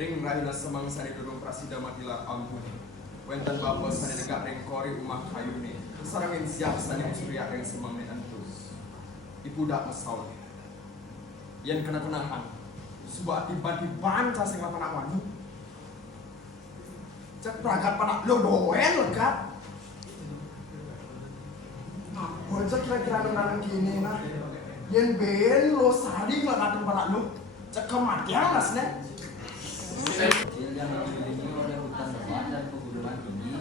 Ring raina semang sari durung prasida matilar ampuni. Wenten bapos sari degak ring kori umah kayuni. Sarangin siap sari surya ring semang ni antus. Ipudak mesaul. Yang kena kenahan. Sebuah tiba-tibaan casing lapan wani. Cek peragat panak lo doen lekat. Bocah kira-kira nang kini nah. Yen ben lo sari ngelatin panak lo. Cek kematian nasnya. Kecil yang dikelilingi oleh hutan lebat dan pegunungan tinggi,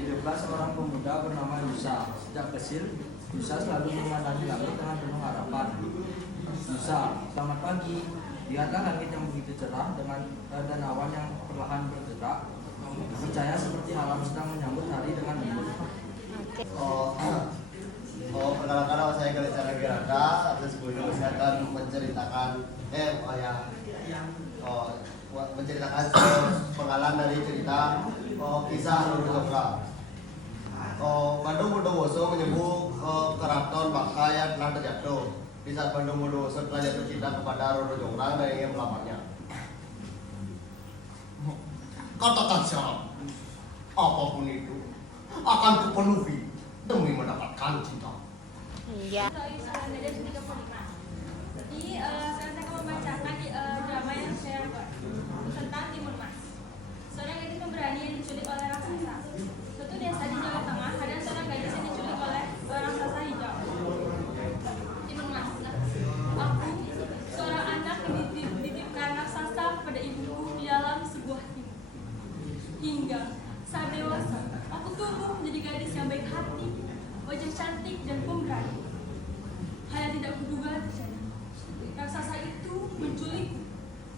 hiduplah seorang pemuda bernama Yusa. Sejak kecil, Yusa selalu memandangi langit dengan penuh harapan. Yusa, selamat pagi. Lihatlah langit yang begitu cerah dan awan yang perlahan bergerak. Percaya seperti alam sedang menyambut hari dengan lembut. Perkenalkan nama saya Galecara Geraka. Habis sebelumnya saya akan menceritakan menceritakan pengalaman dari cerita kisah Roro Jonggrang. Bandung Bondowoso menyebut keraton Baka yang telah terjatuh. Di saat Bandung Bondowoso telah jatuh cinta kepada Roro Jonggrang dan ingin melamarnya. Katakan syarat apapun itu akan kupenuhi demi mendapatkan cinta. Iya. Jadi sekarang saya akan membacakan drama yang saya buat tentang Timun Mas. Seorang gadis pemberani yang diculik oleh raksasa. Suatu desa di Jawa Tengah ada seorang gadis yang diculik oleh raksasa hijau. Timun Mas, aku seorang anak yang dititipkan raksasa pada ibuku di dalam sebuah timun. Hingga saat dewasa, aku tumbuh menjadi gadis yang baik hati, wajah cantik dan pemberani. Hal yang tidak kuduga terjadi. Raksasa itu menculikku.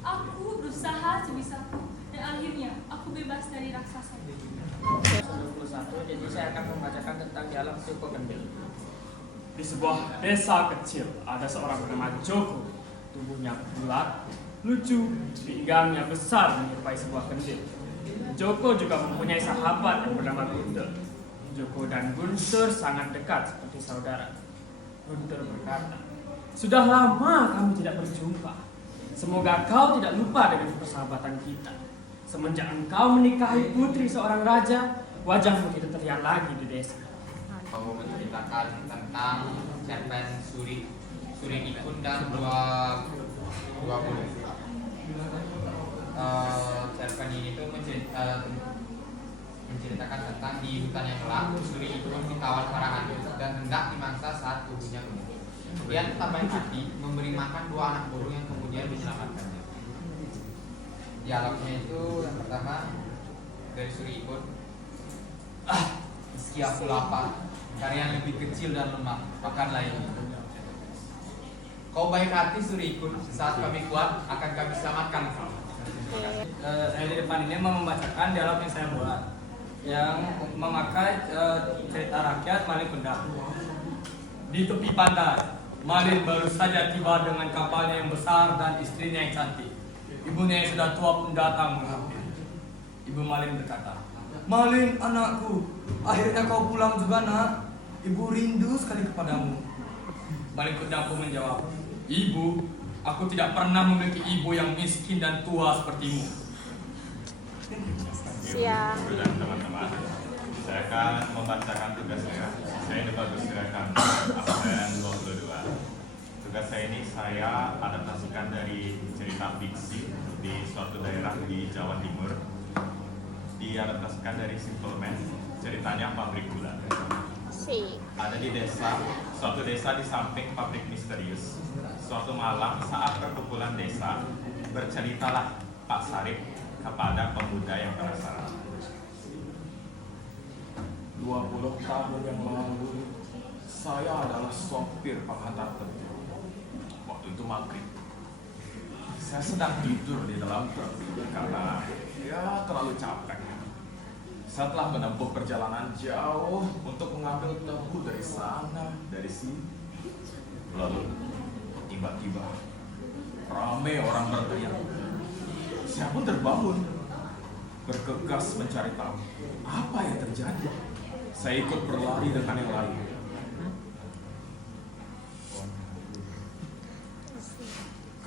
Aku berusaha sebisaku dan akhirnya aku bebas dari raksasa itu. 21, jadi saya akan membacakan tentang dialog Joko Gendil. Di sebuah desa kecil ada seorang bernama Joko. Tubuhnya bulat, lucu, pinggangnya besar menyerupai sebuah kendil. Joko juga mempunyai sahabat yang bernama Guntur. Joko dan Guntur sangat dekat seperti saudara. Guntur berkata, "Sudah lama kami tidak berjumpa. Semoga kau tidak lupa dengan persahabatan kita. Semenjak engkau menikahi putri seorang raja, wajahmu tidak terlihat lagi di desa." Kau menceritakan tentang cerpen Suri Ikun dan dua bulan. Cerpen ini tuh menceritakan tentang di hutan yang gelap, Suri Ikun ditawan para hantu dan hendak dimangsa saat tubuhnya gemuk. Kemudian tak baik hati memberi makan dua anak burung yang kemudian diselamatkannya. Dialognya itu yang pertama dari Suri Ikun. Meski aku lapar, cari yang lebih kecil dan lemah, makanlah ini. Kau baik hati Suri Ikun, saat kami kuat akan kami selamatkan kau. Saya di depan ini mau membacakan dialog yang saya buat, yang memakai cerita rakyat Malin Kundang. Di tepi pantai, Malin baru saja tiba dengan kapalnya yang besar dan istrinya yang cantik. Ibunya yang sudah tua pun datang menghampiri. Ibu Malin berkata, "Malin anakku, akhirnya kau pulang juga nak. Ibu rindu sekali kepadamu." Malin Kundang pun menjawab, "Ibu, aku tidak pernah memiliki ibu yang miskin dan tua sepertimu." Siap. Dan teman-teman, saya akan membacakan tugasnya. Saya dapat persilakan absen 22. Tugas saya ini saya adaptasikan dari cerita fiksi di suatu daerah di Jawa Timur. Diadaptasikan dari Simple Man, ceritanya pabrik gula. Ada di desa, suatu desa di samping pabrik misterius. Suatu malam saat perkumpulan desa, berceritalah Pak Sarip kepada pemuda yang penasaran. 20 tahun yang lalu, saya adalah sopir penghantar petir. Waktu itu maghrib. Saya sedang tidur di dalam truk karena terlalu capek. Saya telah menempuh perjalanan jauh untuk mengambil tebu dari sana, dari sini. Lalu, tiba-tiba, ramai orang berteriak. Saya pun terbangun, bergegas mencari tahu apa yang terjadi. Saya ikut berlari dengan yang lain.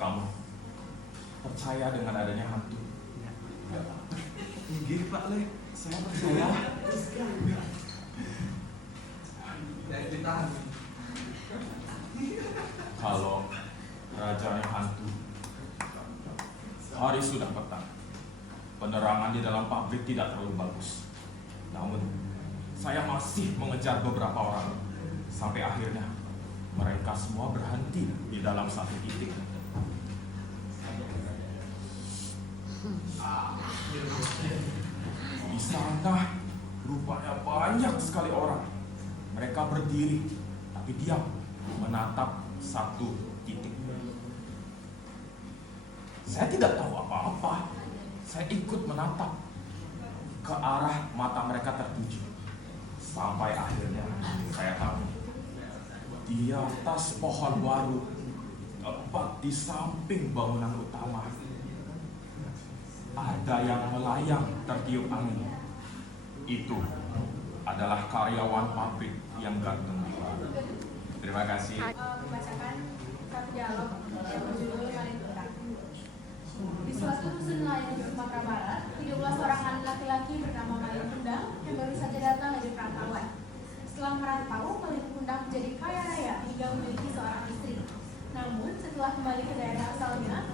Kamu percaya dengan adanya hantu? Nggih, Pak Le, saya percaya. Kalau kerajaan yang hantu, hari sudah petang. Penerangan di dalam pabrik tidak terlalu bagus. Namun, saya masih mengejar beberapa orang. Sampai akhirnya, mereka semua berhenti di dalam satu titik. Di sana, rupanya banyak sekali orang. Mereka berdiri, tapi diam, menatap satu titik. Saya tidak tahu apa-apa. Saya ikut menatap ke arah mata mereka tertuju. Sampai akhirnya saya tahu, di atas pohon waru, tepat di samping bangunan utama, ada yang melayang tertiup angin. Itu adalah karyawan pabrik yang gantung. Terima kasih. Membacakan satu dialog yang berjudul Malin Kundang. Di suatu dusun nelayan di Sumatera Barat, hiduplah seorang anak laki-laki bernama Malin Kundang yang baru saja datang dari perantauan. Setelah merantau, Malin Kundang menjadi kaya raya hingga memiliki seorang istri. Namun, setelah kembali ke daerah asalnya,